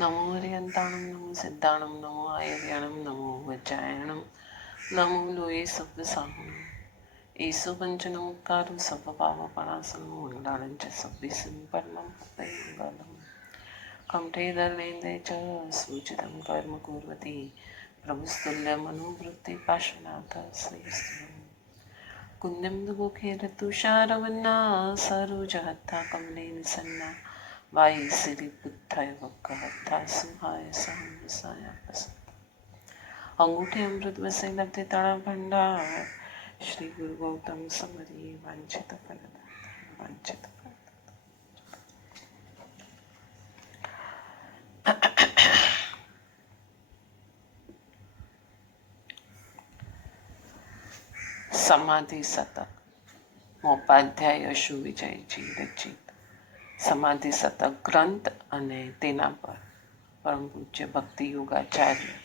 नमो हरियंताणं नमो सिद्धाणं नमो आयर्याणं नमो वज्रायणं नमो लोये सव्यसाहनं ईसु पञ्चनमुक्कारु सव्यपावपणासनं मण्डालं च सव्यसिं परमं पतैमङ्गलम् कण्ठे धर्मेन्द्रे च सूचितं कर्म कुर्वती प्रभुस्तुल्यमनोवृत्तिपाशनाथ श्रीस्तुम् कुन्दं दुःखेरतुषारवन्ना सरोजहत्था कमलेन सन्ना वायसिरिपुत्थाय वक्रहत्था सुहाय सहंसाय प्रसन्न अंगूठे अमृत वसे लब्धे ताड़ा भंडार श्री गुरु गौतम समरी वांछित फलदाता वांछित फलदाता। समाधि शतक મોપાધ્યાય યશુ વિજયજી રચિત સમાધિ શતક ગ્રંથ અને તેના પર પરમ પૂજ્ય ભક્તિ યોગાચાર્ય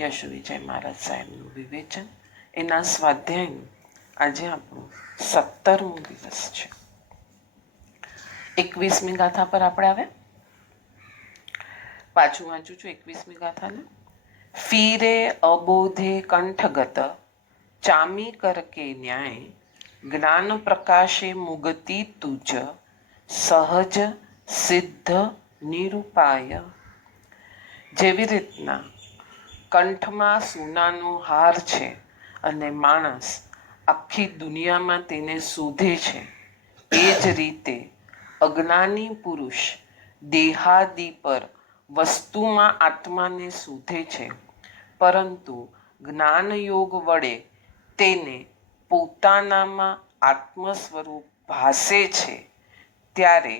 યશુ વિજય મહારાજ સાહેબનું વિવેચન, એના સ્વાધ્યાયનું આજે આપણું 17મો દિવસ છે. 21મી ગાથા પર આપણે આવ્યા. પાછું વાંચું છું 21મી ગાથાને. ફીરે અબોધે કંઠગત ચામી કરકે ન્યાય જ્ઞાન પ્રકાશે મુગતિ તુજ સહજ સિદ્ધ નિરૂપાય. જેવી રીતના કંઠમાં સોનાનો હાર છે અને માણસ આખી દુનિયામાં તેને શોધે છે, એ જ રીતે અજ્ઞાની પુરુષ દેહાદિ પર વસ્તુમાં આત્માને શોધે છે, પરંતુ જ્ઞાનયોગ વડે તેને પોતાનામાં આત્મ સ્વરૂપ ભાસે છે, ત્યારે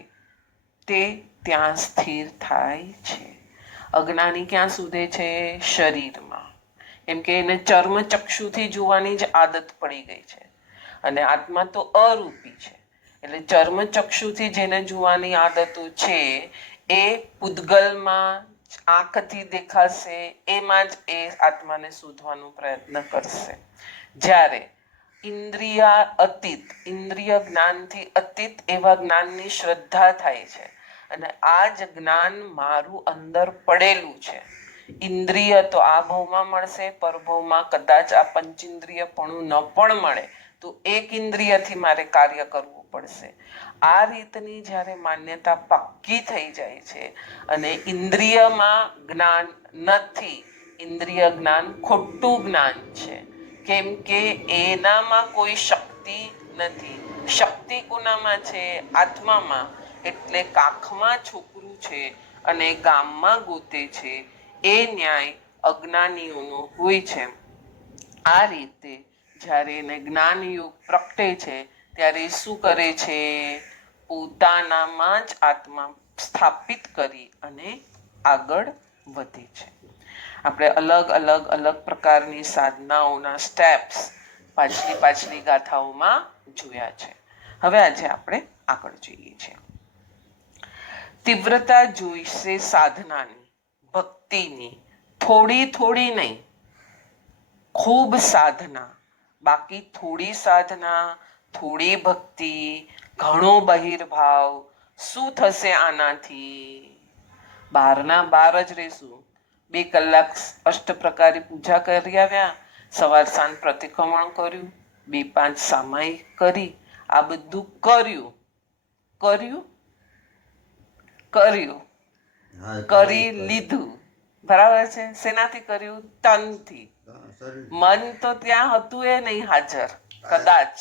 તે ત્યાં સ્થિર થાય છે. અજ્ઞાની ક્યાં શોધે છે? શરીરમાં. એમ કે એને ચર્મચક્ષુથી જોવાની જ આદત પડી ગઈ છે, અને આત્મા તો અરૂપી છે, એટલે ચર્મચક્ષુથી જેને જોવાની આદતો છે એ પૂદગલમાં આંખથી દેખાશે, એમાં જ એ આત્માને શોધવાનો પ્રયત્ન કરશે. જ્યારે ઇન્દ્રિય અતીત, ઇન્દ્રિય જ્ઞાનથી અતીત એવા જ્ઞાનની શ્રદ્ધા થાય છે, અને આ જ જ્ઞાન મારું અંદર પડેલું છે. ઇન્દ્રિય તો આ ભાવમાં મળશે, પરભાવમાં કદાચ આ પંચેન્દ્રિયપણું ન પણ મળે તો એક ઇન્દ્રિયથી મારે કાર્ય કરવું પડશે. આ રીતની જ્યારે માન્યતા પક્કી થઈ જાય છે અને ઇન્દ્રિયમાં જ્ઞાન નથી, ઇન્દ્રિય જ્ઞાન ખોટું જ્ઞાન છે, કેમ કે એનામાં કોઈ શક્તિ નથી. શક્તિ કોનામાં છે? આત્મામાં. એટલે કાખમાં છોકરું છે અને ગામમાં ગોતે છે, એ ન્યાય અજ્ઞાનીઓનો હોય છે. આ રીતે જ્યારે એને જ્ઞાનયોગ પ્રગટે છે ત્યારે શું કરે છે? પોતાનામાં જ આત્મા સ્થાપિત કરી અને આગળ વધે છે. આપણે અલગ અલગ અલગ પ્રકારની સાધનાઓના સ્ટેપ્સ પાછલી ગાથાઓમાં જોયા છે. હવે આજે આપણે આગળ જોઈએ છીએ. તીવ્રતા જોઈશે સાધનાની, ભક્તિની. થોડી થોડી નહીં, ખૂબ સાધના. બાકી થોડી સાધના, થોડી ભક્તિ, ઘણો બહિર્ભાવ, શું થશે આનાથી? બહારના બહાર જ રહેશું. 2 કલાક અષ્ટ પ્રકારે પૂજા કરી આવ્યા, સવાર સાંજ પ્રતિક્રમણ કર્યું, 2-5 સામાયિક કરી, આ બધું કર્યું કરી લીધું. બરાબર છે. શેનાથી કર્યું? તનથી. મન તો ત્યાં હતું એ નહીં હાજર કદાચ,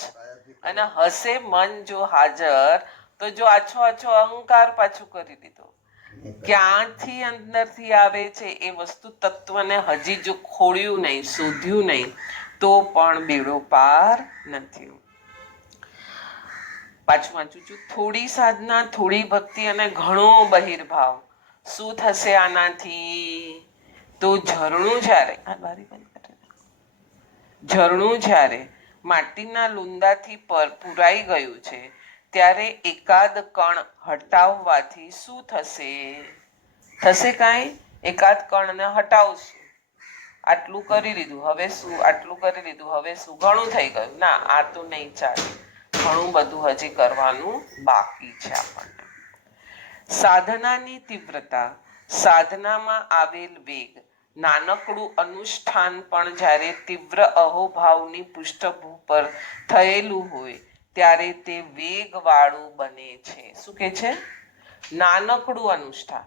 અને હશે મન જો હાજર તો જો આછો અહંકાર પાછું કરી દીધો. ક્યાંથી અંદરથી આવે છે એ વસ્તુ તત્વને હજી જો ખોળ્યું નહીં, શોધ્યું નહીં, તો પણ બેડો પાર નથી. પાછું વાંચું છું. થોડી સાધના, થોડી ભક્તિ અને ઘણો બહિર્ભાવ. શું થશે આનાથી? તો ઝરણું જ્યારે માટીના લૂંદાથી પુરાઈ ગયું છે, ત્યારે એકાદ કણ હટાવવાથી શું થશે? કાંઈ? એકાદ કણને હટાવશું. આટલું કરી લીધું, હવે શું? આટલું કરી લીધું, હવે શું? ઘણું થઈ ગયું. ના, આ તો નહીં ચાલે, ઘણું બધું હજી કરવાનું બાકી છે આપણને. સાધનાની તીવ્રતા સાધનામાં આવેલ વેગ, નાનકડું અનુષ્ઠાન પણ જ્યારે તીવ્ર અહોભાવની પૃષ્ઠભૂ પર થયેલું હોય ત્યારે તે વેગવાળું બને છે. શું કે છે? નાનકડું અનુષ્ઠાન.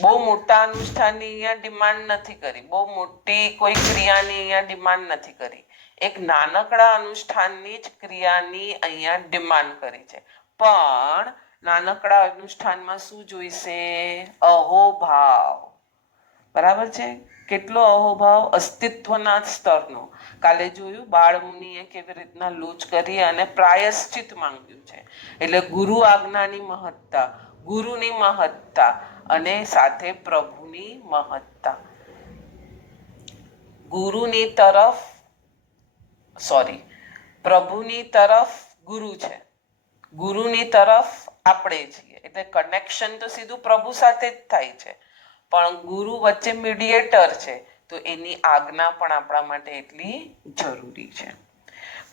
બહુ મોટા અનુષ્ઠાનની અહીંયા ડિમાન્ડ નથી કરી, બહુ મોટી કોઈ ક્રિયાની અહીંયા ડિમાન્ડ નથી કરી. એક નાનકડા અનુષ્ઠાનની જ ક્રિયાની અહીંયા ડિમાન્ડ કરી છે. પણ નાનકડા અનુષ્ઠાનમાં શું જોઈશે? અહોભાવ. બરાબર છે? કેટલો અહોભાવ? અસ્તિત્વના સ્તરનો. કાલે જોયું બાળમુનિએ કેવી રીતના લોચ કરી અને પ્રાયશ્ચિત માંગ્યું છે. એટલે ગુરુ આજ્ઞાની મહત્તા, ગુરુની મહત્તા અને સાથે પ્રભુની મહત્તા. ગુરુની તરફ પ્રભુની તરફ ગુરુ છે, ગુરુની તરફ આપણે છીએ. એટલે કનેક્શન તો સીધું પ્રભુ સાથે જ થાય છે, પણ ગુરુ વચ્ચે મીડિયેટર છે, તો એની આજ્ઞા પણ આપણા માટે એટલી જરૂરી છે.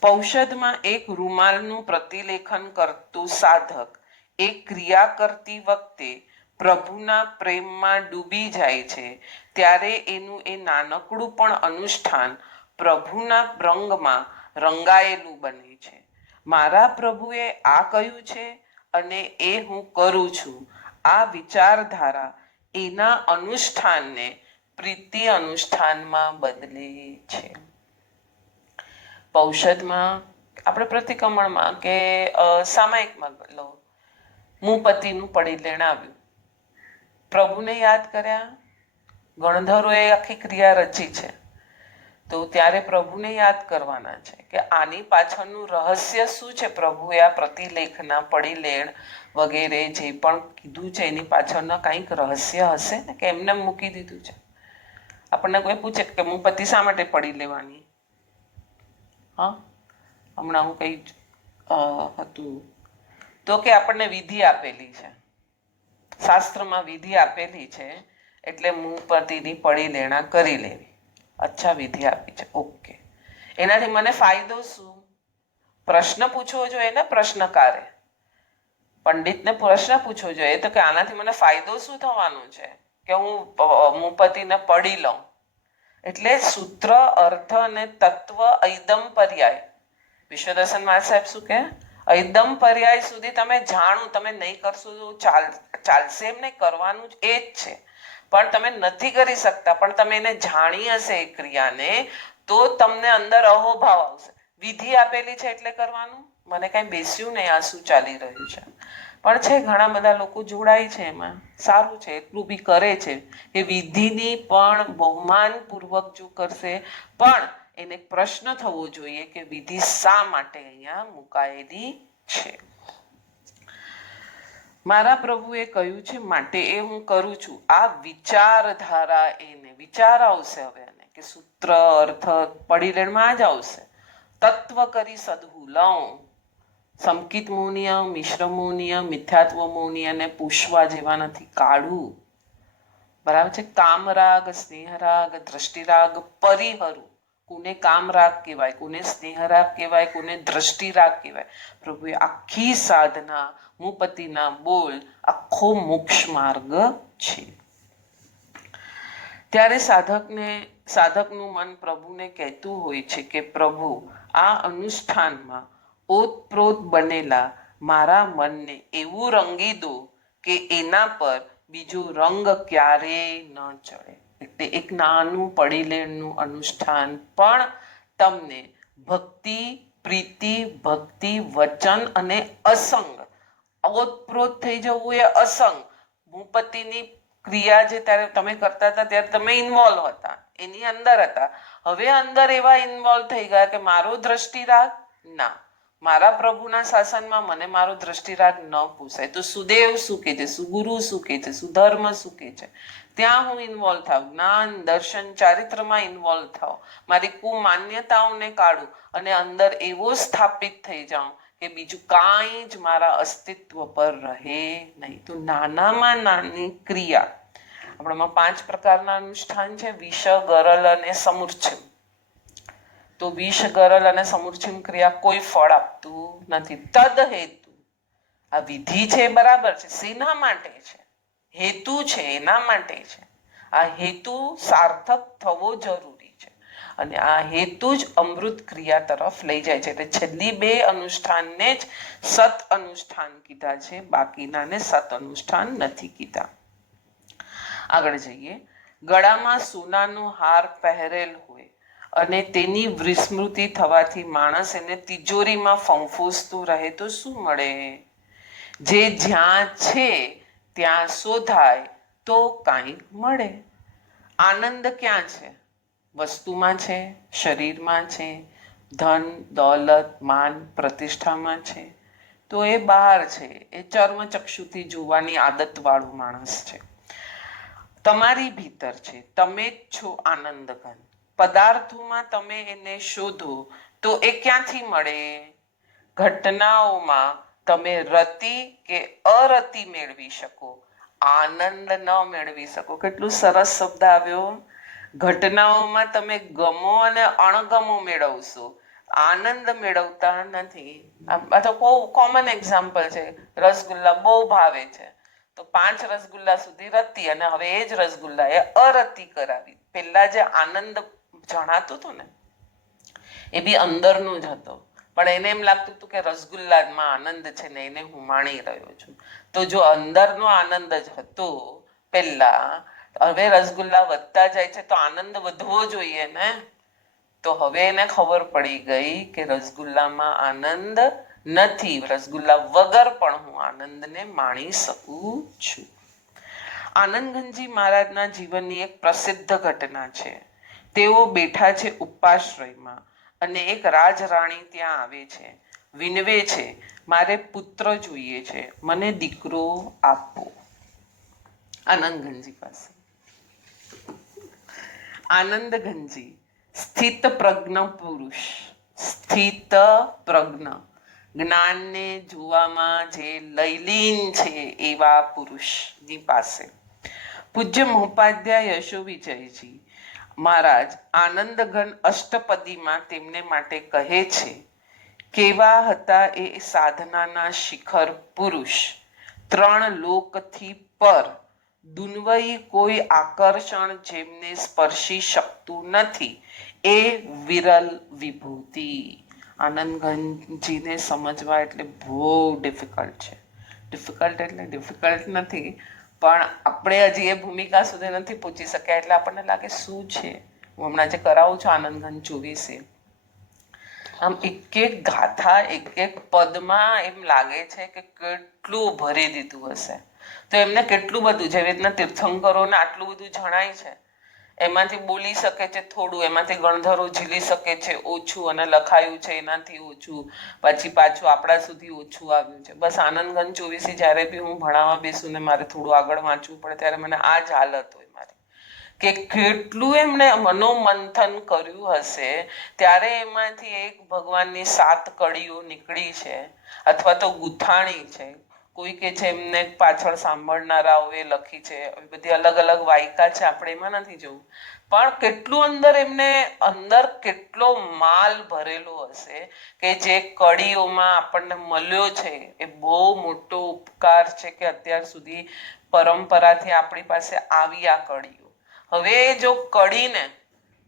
પૌષધમાં એક રૂમાલનું પ્રતિલેખન કરતું સાધક એ ક્રિયા કરતી વખતે પ્રભુના પ્રેમમાં ડૂબી જાય છે ત્યારે એનું એ નાનકડું પણ અનુષ્ઠાન પ્રભુના રંગમાં રંગાયેલું બને છે. મારા પ્રભુએ આ કહ્યું છે અને એ હું કરું છું. આ વિચારધારા એના અનુષ્ઠાનને પ્રીતિ અનુષ્ઠાનમાં બદલે છે. પૌષધમાં આપણે પ્રતિક્રમણમાં કે સામાયિકમાં લો, મુપતિનું પરિલેણ આવ્યું, પ્રભુને યાદ કર્યા, ગણધરોએ આખી ક્રિયા રચી છે, તો ત્યારે પ્રભુને યાદ કરવાના છે કે આની પાછળનું રહસ્ય શું છે. પ્રભુએ આ પ્રતિલેખના પરિલેણ વગેરે જે પણ કીધું છે એની પાછળના કંઈક રહસ્ય હશે ને, કે એમને મૂકી દીધું છે. આપણને કોઈ પૂછે કે મુપતિ શા માટે પડી લેવાની? હમણાં હું કઈ હતું તો કે આપણને વિધિ આપેલી છે, શાસ્ત્રમાં વિધિ આપેલી છે, એટલે મુપતિની પડી લેણા કરી લેવી. અચ્છા, વિધિ આપી છે, ઓકે. એનાથી મને ફાયદો શું? પ્રશ્ન પૂછવો જોઈએ ને પ્રશ્નકારે, પંડિતને પ્રશ્ન પૂછવો જોઈએ તો કે આનાથી મને ફાયદો શું થવાનો છે કે હું મુપતિને પડી લઉં. એટલે સૂત્ર, અર્થ અને તત્વ ઐદમ પર્યાય. વિશ્વદર્શન મહારાજ સાહેબ શું કહે? ઐદમ પર્યાય સુધી તમે જાણો, તમે નહીં કરશો તો ચાલશે એમ નહીં, કરવાનું જ એ જ છે. પણ તમે નથી કરી શકતા, પણ તમે એને જાણી હશે એ ક્રિયાને, તો તમને અંદર અહોભાવ આવશે. વિધિ આપેલી છે એટલે કરવાનું, મને કઈ બેસ્યું નહીં, આ શું ચાલી રહ્યું છે. પણ છે ઘણા બધા લોકો જોડાય છે એમાં, સારું છે, એટલું બી કરે છે કે વિધિની પણ બહુમાનપૂર્વક જો કરશે, પણ એને પ્રશ્ન થવો જોઈએ કે વિધિ શા માટે અહીંયા મુકાયેલી છે. મારા પ્રભુએ કહ્યું છે માટે એ હું કરું છું. આ વિચારધારા, એને વિચાર આવશે હવે, એને કે સૂત્ર, અર્થ પરિલેણમાં જ આવશે. તત્વ કરી સદહુ લઉં, સંકિત મૌનિય, મિશ્ર મૌનિય, મિથ્યાત્વ મૌનિય અને પુષ્વા જેવા નથી, કાઢું. બરાબર છે? કામરાગ, સ્નેહરાગ, દ્રષ્ટિરાગ પરિહરું. કોને કામરાગ કહેવાય, કોને સ્નેહરાગ કહેવાય, કોને દ્રષ્ટિરાગ કહેવાય. પ્રભુએ આખી સાધના મુપતિના બોલ આખો મોક્ષ માર્ગ છે. ત્યારે સાધકનું મન પ્રભુને કહેતું હોય છે કે પ્રભુ, આ અનુષ્ઠાનમાં ઓતપ્રોત બનેલા મારા મનને એવું રંગી દો કે એના પર બીજો રંગ ક્યારેય ન ચડે. એટલે એક નાનું પડીલેણનું અનુષ્ઠાન પણ તમને ભક્તિ, પ્રીતિ, ભક્તિ, વચન અને અસંગ, ઓતપ્રોત થઈ જવું એ અસંગ. ભૂપતિની ક્રિયા જે ત્યારે તમે કરતા હતા ત્યારે તમે ઇન્વોલ્વ હતા, એની અંદર હતા. હવે અંદર એવા ઇન્વોલ્વ થઈ ગયા કે મારો દ્રષ્ટિરાગ ના, મારા પ્રભુના શાસનમાં મને મારો દ્રષ્ટિરાગ ન પૂછાય. તો સુદેવ શું કહે છે, સુગુરુ શું કહે છે, સુધર્મ શું કહે છે, ત્યાં હું ઇન્વોલ્વ થાવ, જ્ઞાન, દર્શન, ચારિત્રમાં ઇન્વોલ્વ થાવ, મારી કુમાન્યતાઓને કાઢું અને અંદર એવો સ્થાપિત થઈ જાઉં કે બીજું કાંઈ જ મારા અસ્તિત્વ પર રહે નહીં. તો નાનામાં નાની ક્રિયા, આપણામાં 5 પ્રકારના અનુષ્ઠાન છે: વિષ, ગરલ અને સમૂર્છિમ. તો વિષ, ગરલ અને સમૂર્છિમ ક્રિયા કોઈ ફળ આપતું નથી. તદ હેતુ આ વિધિ છે, બરાબર છે, શેના માટે છે? હેતુ છે એના માટે છે. આ હેતુ સાર્થક થવો જરૂરી છે અને આ હેતુ જ અમૃત ક્રિયા તરફ લઈ જાય છે. એટલે છેલ્લી બે અનુષ્ઠાનને જ સત અનુષ્ઠાન કીધા છે, બાકીનાને સત અનુષ્ઠાન નથી કીધા. આગળ જઈએ. ગળામાં સોનાનો હાર પહેરેલ હોય અને તેની વિસ્મૃતિ થવાથી માણસ એને તિજોરીમાં ફંફોસતું રહે તો શું મળે? જે જ્યાં છે ત્યાં શોધાય તો કાંઈક મળે. આનંદ ક્યાં છે? વસ્તુમાં છે, શરીરમાં છે, ધન દોલત માન પ્રતિષ્ઠામાં છે? તો એ બહાર છે, એ ચર્મચક્ષુથી જોવાની આદત વાળું માણસ છે. તમારી ભીતર છે, તમે જ છો આનંદ ઘન. પદાર્થોમાં તમે એને શોધો તો એ ક્યાંથી મળે? ઘટનાઓમાં તમે રતિ કે અરતિ મેળવી શકો, આનંદ ન મેળવી શકો. કેટલું સરસ શબ્દ આવ્યો. ઘટનાઓમાં તમે ગમો અને અણગમો મેળવશો, આનંદ મેળવતા નથી. આ તો બહુ કોમન એક્ઝામ્પલ છે. રસગુલ્લા બહુ ભાવે છે તો 5 રસગુલ્લા સુધી રતિ, અને હવે એ જ રસગુલ્લા એ અરતિ કરાવી. પેલા જે આનંદ જણાતું હતું ને એ બી અંદરનો જ હતો, પણ એને એમ લાગતું હતું કે રસગુલ્લામાં આનંદ છે ને એને હું માણી રહ્યો છું. તો જો અંદરનો આનંદ જ હતો પેલા, હવે રસગુલ્લા વધતા જાય છે તો આનંદ વધવો જોઈએ ને. તો હવે એને ખબર પડી ગઈ કે રસગુલ્લામાં આનંદ નથી, રસગુલ્લા વગર પણ હું આનંદને માણી શકું છું. આનંદગંજી મહારાજના જીવનની એક પ્રસિદ્ધ ઘટના છે. તેઓ બેઠા છે ઉપાશ્રયમાં અને એક રાજરાણી ત્યાં આવે છે, વિનવે છે, મારે પુત્ર જોઈએ છે, મને દીકરો આપો. આનંદગંજી પાસે. આનંદગંજી સ્થિત પ્રજ્ઞ પુરુષ, સ્થિત પ્રજ્ઞ, જ્ઞાનને જોવામાં જે લયલીન છે એવા પુરુષની પાસે. પૂજ્ય મહોપાધ્યાય યશો વિજયજી મહારાજ આનંદઘન અષ્ટપદીમાં તેમને માટે કહે છે, કેવા હતા એ સાધનાના શિખર પુરુષ, 3 લોકથી પર, દુન્વયી કોઈ આકર્ષણ જેમને સ્પર્શી શકતું નથી, એ વિરલ વિભૂતિ. આનંદગંજીને સમજવા એટલે બહુ ડિફિકલ્ટ છે. ડિફિકલ્ટ એટલે ડિફિકલ્ટ નથી, પણ આપણે હજી એ ભૂમિકા સુધી નથી પહોંચી શક્યા એટલે આપણને લાગે શું છે. હું હમણાં જે કરાવું છું આનંદગંજ 24, આમ એક એક ગાથા એક એક પદમાં એમ લાગે છે કે કેટલું ભરી દીધું હશે. તો એમને કેટલું બધું, જેવી રીતના તીર્થંકરોને આટલું બધું જણાય છે, એમાંથી બોલી શકે છે થોડું, એમાંથી ગણધરો ઝીલી શકે છે ઓછું, અને લખાયું છે એનાથી ઓછું, પછી પાછું આપણા સુધી ઓછું આવ્યું છે. બસ આનંદગંજ 24 જ્યારે બી હું ભણાવવા બેસું ને મારે થોડું આગળ વાંચવું પડે ત્યારે મને આ જ હાલત હોય મારી, કે કેટલું એમણે મનોમંથન કર્યું હશે. ત્યારે એમાંથી એક ભગવાનની 7 કડીઓ નીકળી છે, અથવા તો ગુથાણી છે. કોઈ કે છે એમને પાછળ સાંભળનારાઓએ લખી છે, બધી અલગ અલગ વાયકા છે, આપણે એમાં નથી જવું. પણ કેટલું અંદર કેટલો માલ ભરેલો હશે કે જે કડીઓમાં આપણને મળ્યો છે. એ બહુ મોટો ઉપકાર છે કે અત્યાર સુધી પરંપરાથી આપણી પાસે આવી આ કડીઓ. હવે જો કડીને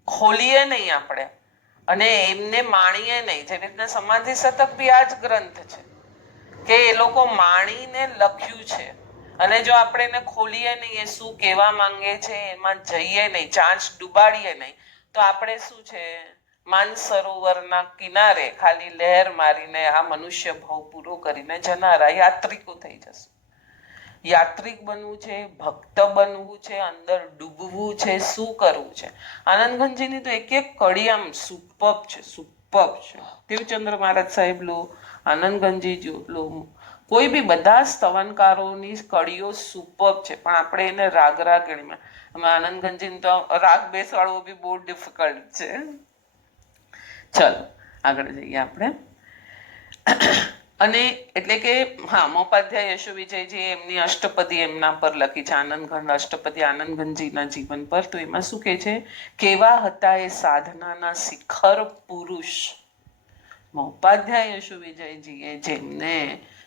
ખોલીએ નહીં આપણે અને એમને માણીએ નહીં, જેવી રીતના સમાધિ શતક બી આ જ ગ્રંથ છે કે એ લોકો માણીને લખ્યું છે, અને જો આપણે એને ખોલીએ નહીં, એ શું કહેવા માંગે છે એમાં જઈએ નહીં, ચાંચ ડુબાડીએ નહીં, તો આપણે શું છે માનસરોવરના કિનારે ખાલી લહેર મારીને આ મનુષ્ય ભાવ પૂરો કરીને જનારા યાત્રિકો થઈ જશું. યાત્રિક બનવું છે, ભક્ત બનવું છે, અંદર ડૂબવું છે, શું કરવું છે. આનંદગંજીની તો એક એક કડી આમ સુપર્બ છે, સુપર્બ છે. દેવચંદ્ર મહારાજ સાહેબ લો, આનંદગંજી લો, કોઈ બી બધા સ્તવનકારોની કડીઓ સુપર્બ છે, પણ આપણે એને રાગ રાગણીમાં, આનંદગંજી તો રાગ બેસાડવો બી બહુ ડિફિકલ્ટ છે. ચલો આગળ જઈએ આપણે. અને એટલે કે હા, મોપાધ્યાય યશો વિજયજી એમની અષ્ટપદી એમના પર લખી છે, આનંદઘન અષ્ટપદી આનંદગંજીના જીવન પર. તો એમાં શું કહે છે, કેવા હતા એ સાધનાના શિખર પુરુષ. મોપાધ્યાય યશો વિજયજીએ જેમને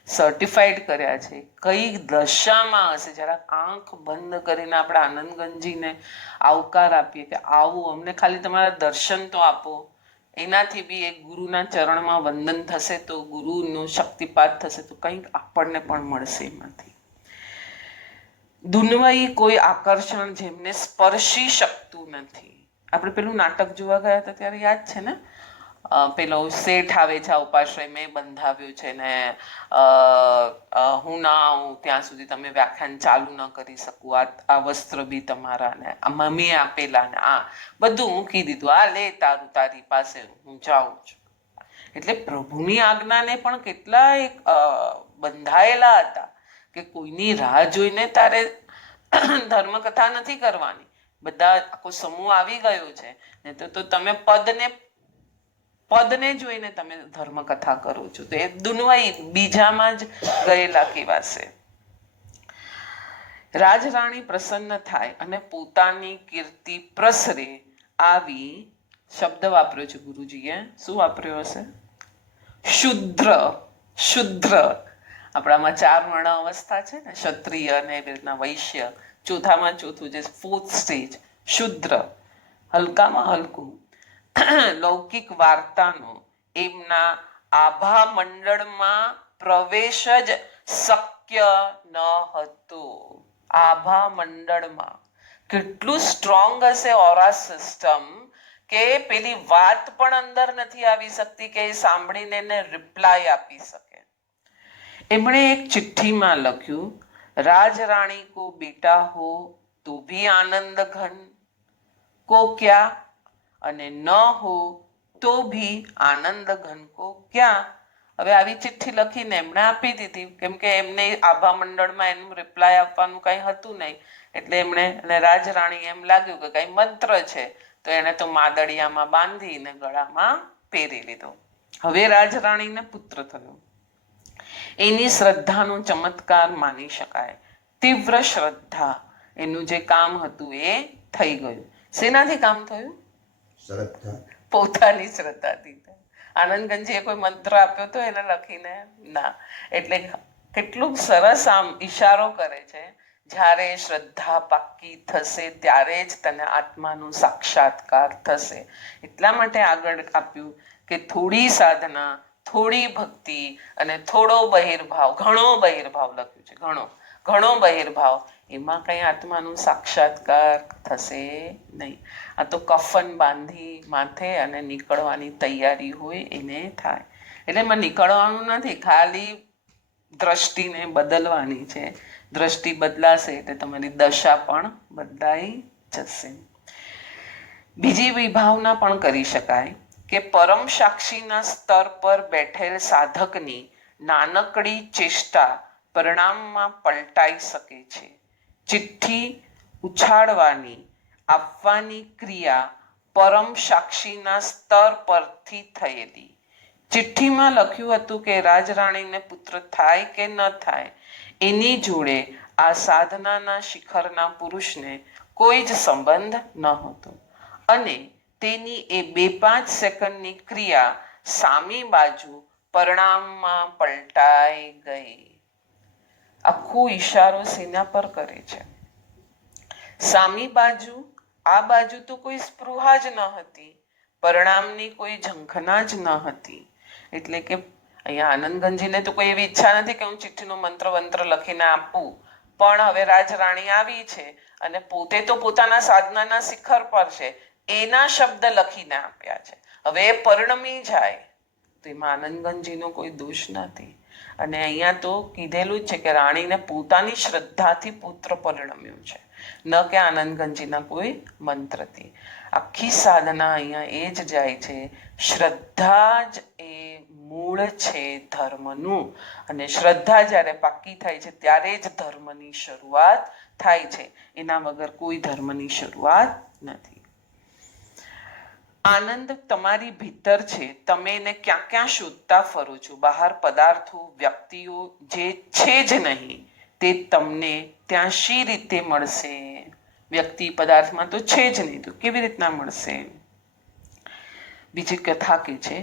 સર્ટિફાઈડ કર્યા છે, કઈ દશામાં હશે. જરા આંખ બંધ કરીને આપણે આનંદગંજીને આવકાર આપીએ કે આવું, અમને ખાલી તમારા દર્શન તો આપો. એનાથી બી એક ગુરુના ચરણમાં વંદન થશે તો ગુરુનો શક્તિપાત થશે તો કંઈક આપણને પણ મળશે એમાંથી. દુન્વયી કોઈ આકર્ષણ જેમને સ્પર્શી શકતું નથી. આપણે પેલું નાટક જોવા ગયા હતા ત્યારે યાદ છે ને, પેલો શેઠ આવે છે ઉપાશ્રય મેં બંધાવ્યો છે ને હું ના આવું ત્યાં સુધી તમે વ્યાખ્યાન ચાલુ ન કરી શકું, આ વસ્ત્ર બી તમારા ને આ મમ્મીએ આપેલા ને આ બધું મૂકી દીધું, આ લે તારું તારી પાસે, હું જાઉં છું. એટલે પ્રભુની આજ્ઞાને પણ કેટલા એક બંધાયેલા હતા કે કોઈની રાહ જોઈને તારે ધર્મકથા નથી કરવાની. બધા આખો સમૂહ આવી ગયો છે ને તો તમે પદને જોઈને તમે ધર્મકથા કરો છો. તો એ દુન્વયી બીજામાં જ ગયેલા કેવાશે. રાજરાણી પ્રસન્ન થાય અને પોતાની કીર્તિ પ્રસરે આવી શબ્દ વાપર્યો છે ગુરુજીએ. શું વાપર્યો હશે? શુદ્ર. શુદ્ર આપણામાં 4 વર્ણ અવસ્થા છે ને, ક્ષત્રિય અને એવી રીતના વૈશ્ય. ચોથામાં ચોથું જે 4th સ્ટેજ શુદ્ર, હલકામાં હલકું. લૌકિક વાર્તાનો એમના આભા મંડળમાં પ્રવેશ જ શક્ય ન હતો. આભા મંડળમાં કેટલું સ્ટ્રોંગ હશે ઓરા સિસ્ટમ કે પેલી વાત પણ અંદર નથી આવી શકતી કે એ સાંભળીને એને રિપ્લાય આપી શકે. એમણે એક ચિઠ્ઠીમાં લખ્યું, રાજરાણી કો બેટા હો તો ભી આનંદ ઘન કો ક્યા, અને ન હો તો ભી આનંદ ઘન કો ક્યા. હવે આવી ચિઠ્ઠી લખીને એમણે આપી દીધી, કેમ કે એમને આભા મંડળમાં એનું રિપ્લાય આપવાનું કઈ હતું નહીં. એટલે એમણે, અને રાજરાણી એમ લાગ્યું કે કઈ મંત્ર છે તો એને તો માદળિયામાં બાંધીને ગળામાં પહેરી લીધો. હવે રાજરાણીને પુત્ર થયો. એની શ્રદ્ધાનો ચમત્કાર માની શકાય. તીવ્ર શ્રદ્ધા, એનું જે કામ હતું એ થઈ ગયું. શેનાથી કામ થયું? શ્રદ્ધા. પોતાની શ્રદ્ધાથી. આનંદગંજીએ કોઈ મંત્ર આપ્યો તો એને લખીને? ના. એટલે કેટલું સરસ આમ ઈશારો કરે છે, જ્યારે શ્રદ્ધા પાક્કી થશે ત્યારે જ તને આત્માનું સાક્ષાત્કાર થશે. એટલા માટે આગળ આપ્યું કે થોડી સાધના, થોડી ભક્તિ અને થોડો બહિર્ભાવ, ઘણો બહિર્ભાવ લખ્યું છે, ઘણો બહિર્ભાવ, એમાં કઈ આત્માનું સાક્ષાત્કાર થશે નહીં. આ તો કફન બાંધી માથે અને નીકળવાની તૈયારી હોય એને થાય. એટલે એમાં નીકળવાનું નથી, ખાલી દ્રષ્ટિને બદલવાની છે. દ્રષ્ટિ બદલાશે એટલે તમારી દશા પણ બદલાઈ જશે. બીજી વિભાવના પણ કરી શકાય કે પરમ સાક્ષીના સ્તર પર બેઠેલ સાધકની નાનકડી ચેષ્ટા પરિણામમાં પલટાઈ શકે છે. ચિઠ્ઠી ઉછાળવાની, આપવાની ક્રિયા પરમ સાક્ષીના સ્તર પરથી થયેલી. ચિઠ્ઠીમાં લખ્યું હતું કે રાજરાણીને પુત્ર થાય કે ન થાય એની જોડે આ સાધનાના શિખરના પુરુષને કોઈ જ સંબંધ ન હતો, અને તેની એ 2-5 સેકન્ડની ક્રિયા સામી બાજુ પરિણામમાં પલટાઈ ગઈ. આખો ઈશારો સેના પર કરે છે? સામી બાજુ. આ બાજુ તો કોઈ સ્પૃહા જ ન હતી, પરિણામની કોઈ ઝંખના જ ન હતી. એટલે કે અહીંયા આનંદગંજીને તો કોઈ એવી ઈચ્છા નથી કે હું ચિઠ્ઠીનો મંત્ર લખીને આપું, પણ હવે રાજરાણી આવી છે અને પોતે તો પોતાના સાધનાના શિખર પર છે, એના શબ્દ લખીને આપ્યા છે. હવે એ પરિણમી જાય તો એમાં આનંદગંજીનો કોઈ દોષ નથી. અને અહીંયા તો કીધેલું જ છે કે રાણીને પોતાની શ્રદ્ધાથી પુત્ર પરિણમ્યું છે, ન કે આનંદગંજીના કોઈ મંત્રથી. આખી સાધના અહીંયા એ જ જાય છે, શ્રદ્ધા જ એ મૂળ છે ધર્મનું, અને શ્રદ્ધા જ્યારે પાકી થાય છે ત્યારે જ ધર્મની શરૂઆત થાય છે. એના વગર કોઈ ધર્મની શરૂઆત નથી. આનંદ તમારી ભીતર છે, તમે એને ક્યાં ક્યાં શોધતા ફરો છો. બહાર પદાર્થો, વ્યક્તિઓ જે છે જ નહીં તે તમને ત્યાં શી રીતે મળશે? વ્યક્તિ પદાર્થમાં તો છે જ નહીં તો કેવી રીતના મળશે? બીજી કથા કે છે,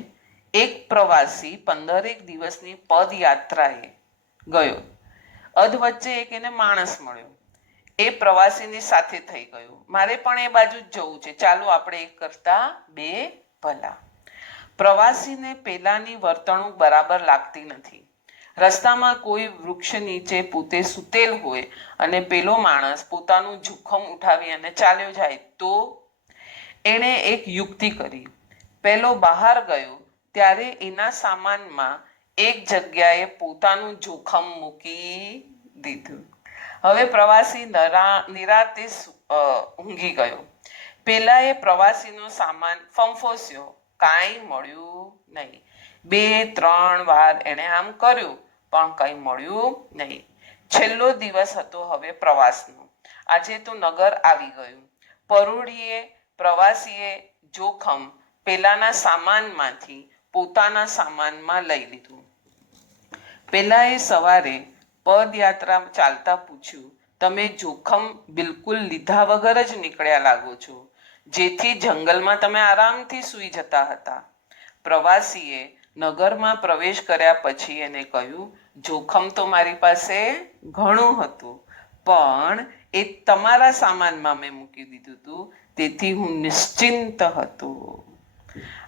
એક પ્રવાસી 15 દિવસની પદયાત્રાએ ગયો. અધ વચ્ચે એક એને માણસ મળ્યો. એ પ્રવાસીની સાથે થઈ ગયો. મારે પણ એ બાજુ જ જવું છે, ચાલો આપણે એક કરતા બે ભલા. પ્રવાસીને પેલાની વર્તણૂક બરાબર લાગતી નથી. રસ્તામાં કોઈ વૃક્ષ નીચે પોતે સૂતેલ હોય અને પેલો માણસ પોતાનું જોખમ ઉઠાવી અને ચાલ્યો જાય તો એણે એક યુક્તિ કરી. પેલો બહાર ગયો ત્યારે એના સામાનમાં એક જગ્યાએ પોતાનું જોખમ મૂકી દીધું. હવે પ્રવાસી નિરાતે ઊંઘી ગયો. પેલાએ પ્રવાસીનો સામાન ફંફોસ્યો, કાંઈ મળ્યું નહીં. 2-3 વાર એણે આમ કર્યું પણ કંઈ મળ્યું નહીં. છેલ્લો દિવસ હતો હવે પ્રવાસનો. આજે તો નગર આવી ગયું. પરોઢીએ પ્રવાસીએ જોખમ પેલાના સામાનમાંથી પોતાના સામાનમાં લઈ લીધું. પેલાએ સવારે પદયાત્રા ચાલતા પૂછ્યું, તમે જોખમ બિલકુલ લીધા વગર જ નીકળ્યા લાગો છો, જેથી જંગલમાં તમે આરામથી સૂઈ જતા હતા. પ્રવાસીએ નગરમાં પ્રવેશ કર્યા પછી એને કહ્યું, જોખમ તો મારી પાસે ઘણું હતું પણ એ તમારા સામાનમાં મેં મૂકી દીધું હતું, તેથી હું નિશ્ચિંત હતો.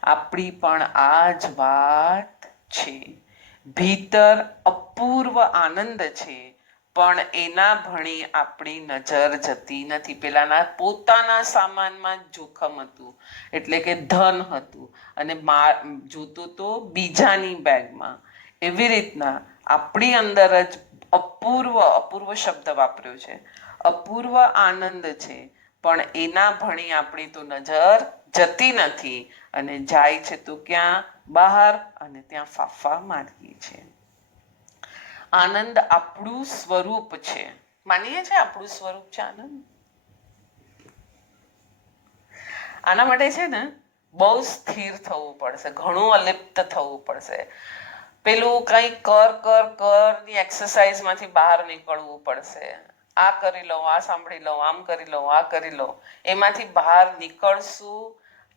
આપણી પણ આ જ વાત છે. ભીતર અપૂર્વ આનંદ છે પણ એના ભણી આપણી નજર જતી નથી. પેલાના પોતાના સામાનમાં જોખમ હતું, એટલે કે ધન હતું અને જોતું તો બીજાની બેગમાં. એવી રીતના આપણી અંદર જ અપૂર્વ શબ્દ વાપર્યો છે, અપૂર્વ આનંદ છે પણ એના ભણી આપણી તો નજર જતી નથી અને જાય છે તો ક્યાં? બહાર, અને ત્યાં ફાફા મારીએ છીએ. આનંદ આપણું સ્વરૂપ છે. માનીએ છીએ આપણું સ્વરૂપ છે આનંદ? આના માટે છે ને બહુ સ્થિર થવું પડશે, ઘણું અલિપ્ત થવું પડશે. પેલું કઈ કરની એક્સરસાઇઝમાંથી બહાર નીકળવું પડશે. આ કરી લઉં, આ સાંભળી લઉં, આમ કરી લઉં, આ કરી લઉં, એમાંથી બહાર નીકળશું.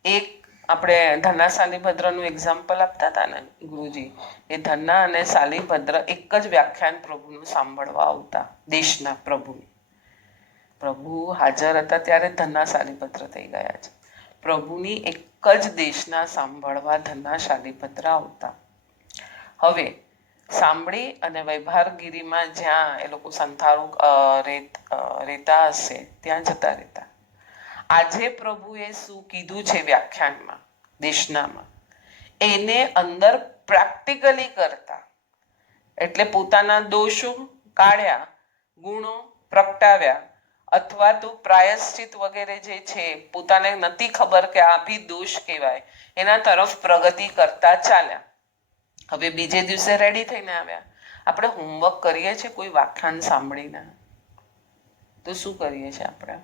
એક આપણે ધન્ના શાલીભદ્રનું એક્ઝામ્પલ આપતા હતા ને ગુરુજી, એ ધન્ના અને શાલીભદ્ર એક જ વ્યાખ્યાન પ્રભુનું સાંભળવા આવતા, દેશના પ્રભુની. પ્રભુ હાજર હતા ત્યારે ધન્ના શાલીભદ્ર થઈ ગયા છે. પ્રભુની એક જ દેશના સાંભળવા ધન્ના શાલીભદ્ર આવતા. હવે સાંભળી અને વૈભારગીરીમાં જ્યાં એ લોકો સંથારું રહેતા હશે ત્યાં જતા રહેતા. આજે પ્રભુએ શું કીધું છે વ્યાખ્યાનમાં દેશનામાં, એને અંદર પ્રેક્ટિકલી કરતા, એટલે પોતાના દોષો કાઢ્યા, ગુણો પ્રગટાવ્યા, અથવા તો પ્રાયશ્ચિત વગેરે જે છે પોતાને નથી ખબર કે આ બી દોષ કહેવાય, એના તરફ પ્રગતિ કરતા ચાલ્યા. હવે બીજે દિવસે રેડી થઈને આવ્યા. આપણે હોમવર્ક કરીએ છીએ કોઈ વ્યાખ્યાન સાંભળીને તો શું કરીએ છીએ આપણે?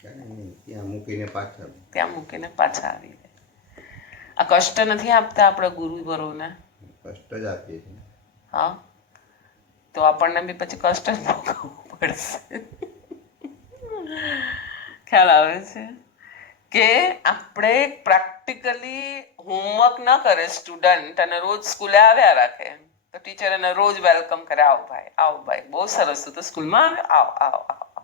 ત્યાં મૂકીને પાછા આવી જાય. આ કષ્ટ નથી આપતા આપણે ગુરુવરોને? કષ્ટ જ આપીએ છીએ. હા, તો આપણને બી પછી કષ્ટ જ ભોગવવું પડશે. ખ્યાલ આવે છે કે આપણે પ્રેક્ટિકલી હોમવર્ક ન કરે સ્ટુડન્ટ અને રોજ સ્કૂલે આવ્યા રાખે તો ટીચર એને રોજ વેલકમ કરે, આવો ભાઈ, આવો ભાઈ, બહુ સરસ, તો સ્કૂલમાં આવો આવો આવો.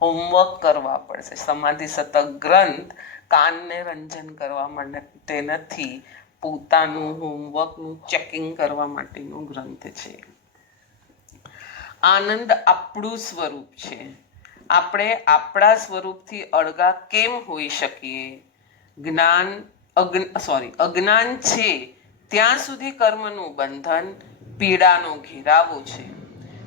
હોમવર્ક કરવા પડશે. સમાધિ શતક ગ્રંથ કાનને રંજન કરવા માટે નથી, પોતાનું હોમવર્કનું ચેકિંગ કરવા માટેનો ગ્રંથ છે. આનંદ આપણું સ્વરૂપ છે. આપણે આપણા સ્વરૂપથી અળગા કેમ હોઈ શકીએ? અજ્ઞાન છે ત્યાં સુધી કર્મનું બંધન, પીડાનો ઘેરાવો છે.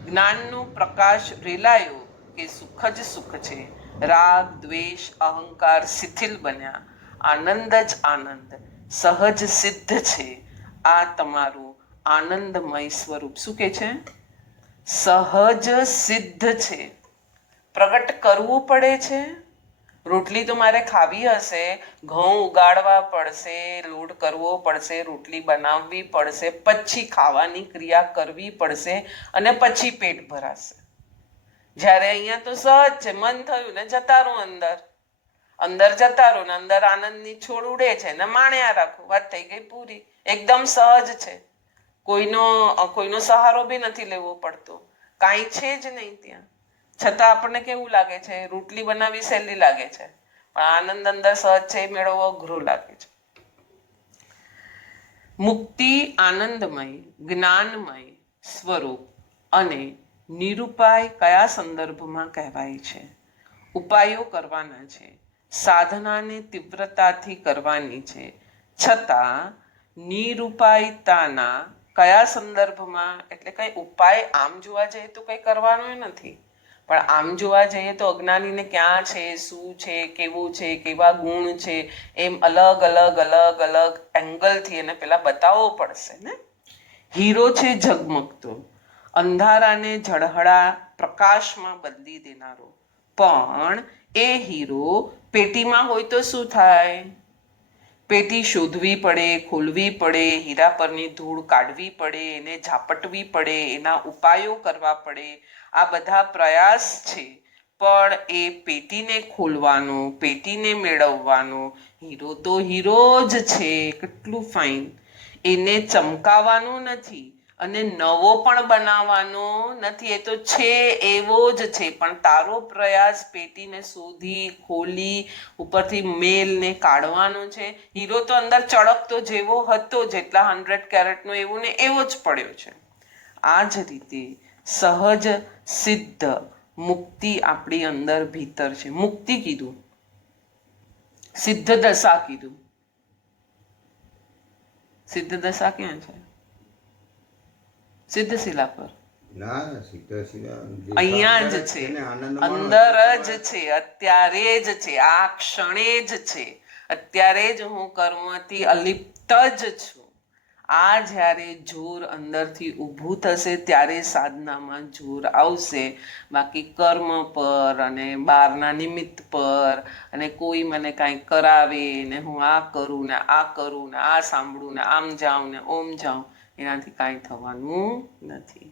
જ્ઞાનનો પ્રકાશ રેલાયો કે સુખ જ સુખ છે. રાગ, દ્વેષ, અહંકાર શિથિલ બન્યા. આનંદ જ આનંદ સહજ સિદ્ધ છે. આ તમારું આનંદમય સ્વરૂપ. શું કે છે? સહજ સિદ્ધ છે. પ્રગટ કરવું પડે છે. રોટલી તો મારે ખાવી હશે, ઘઉં ઉગાડવા પડશે, લોટ કરવો પડશે, રોટલી બનાવવી પડશે, પછી ખાવાની ક્રિયા કરવી પડશે અને પછી પેટ ભરાશે. જ્યારે અહીંયા તો સહજ છે, મન થયું ને જતા રહો અંદર જતા રહો ને અંદર આનંદની છોડ ઉડે છે ને માણ્યા રાખો, વાત થઈ ગઈ પૂરી. એકદમ સહજ છે. કોઈનો સહારો બી નથી લેવો પડતો, કાંઈ છે જ નહીં ત્યાં. છતાં આપણને કેવું લાગે છે, રોટલી બનાવી સહેલી લાગે છે, પણ આનંદ અંદર સહજ છે એ મેળવવો અઘરો લાગે છે. મુક્તિ આનંદમય, જ્ઞાનમય સ્વરૂપ અને નિરુપાય કયા સંદર્ભમાં કહેવાય છે? ઉપાયો કરવાના છે, સાધનાને તીવ્રતાથી કરવાની છે, છતાં નિરુપાયતાના કયા સંદર્ભમાં? એટલે કઈ ઉપાય આમ જોવા જઈએ તો કઈ કરવાનો નથી, પણ આમ જોવા જઈએ તો અજ્ઞાનીને ક્યાં છે, શું છે, કેવું છે, કેવા ગુણ છે, એમ અલગ અલગ અલગ અલગ એંગલથી એને પેલા બતાવવો પડશે ને. હીરો છે ઝગમગતો, અંધારાને ઝળહળા પ્રકાશમાં બદલી દેનારો, પણ એ હીરો પેટીમાં હોય તો શું થાય? પેટી શોધવી પડે, ખોલવી પડે, હીરા પરની ધૂળ કાઢવી પડે, એને ઝાપટવી પડે, એના ઉપાયો કરવા પડે. આ બધા પ્રયાસ છે, પણ એ પેટીને ખોલવાનો, પેટીને મેળવવાનો, હીરો તો હીરો જ છે, કેટલું ફાઇન, એને ચમકાવવાનો નથી અને નવો પણ બનાવવાનો નથી, એ તો છે એવો જ છે, પણ તારો પ્રયાસ પેટીને શોધી ખોલી ઉપરથી મેલને કાઢવાનો છે. હીરો તો અંદર ચળકતો જેવો હતો, જેટલા 100 કેરેટનો એવો ને એવો જ પડ્યો છે. આ જ રીતે સહજ સિદ્ધ મુક્તિ આપણી અંદર ભીતર છે. મુક્તિ કીધું, સિદ્ધ દશા કીધું. સિદ્ધ દશા ક્યાં છે? સિદ્ધ શિલા પર અહીંયા જ છે, અંદર જ છે, અત્યારે જ છે, આ ક્ષણે જ છે, અત્યારે જ હું કર્મથી અલિપ્ત જ છું. આ જ્યારે જોર અંદરથી ઊભું થશે ત્યારે સાધનામાં જોર આવશે. બાકી કર્મ પર અને બહારના નિમિત્ત પર અને કોઈ મને કાંઈ કરાવે ને હું આ કરું ને આ કરું ને આ સાંભળું ને આમ જાઉં ને ઓમ જાઉં, એનાથી કાંઈ થવાનું નથી.